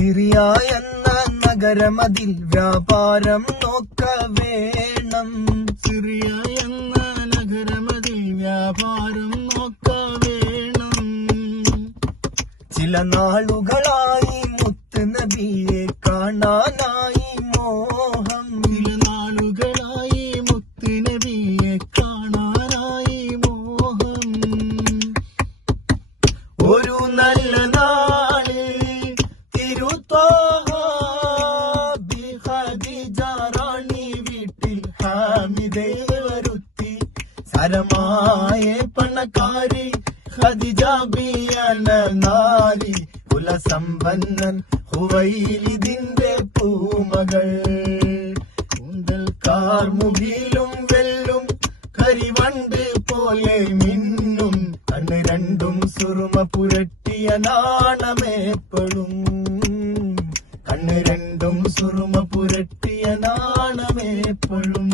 Syria എന്ന നഗരമതിൽ വ്യാപാരം നോക്ക വേണം. സിറിയ എന്ന നഗരമതിൽ വ്യാപാരം നോക്ക വേണം. ചില നാളുകളായി മുത്ത് നബിയെ കാണാനായി മോഹം. ചില നാളുകളായി മുത്ത് നബിയെ കാണാനായി മോഹം. ഒരു നല്ല തിരുത്തോഹാണി വീട്ടിൽ ഹാമിദയെ വരുത്തി സരമായ പണക്കാരി ഹദിജാബിയന നാരി കുലസമ്പന്നൻ ഹുവൈലിതിന്റെ പൂമകൾ കൂന്തൽ കാർമുകിലും വെല്ലും കരിവണ്ട് പോലെ മിന്നും കണ്ണ് രണ്ടും സുറുമ പുരട്ടിയ നാണമേപ്പളും കണ്ണ് രണ്ടും സുറുമ പുരട്ടിയ നാണമേപ്പളും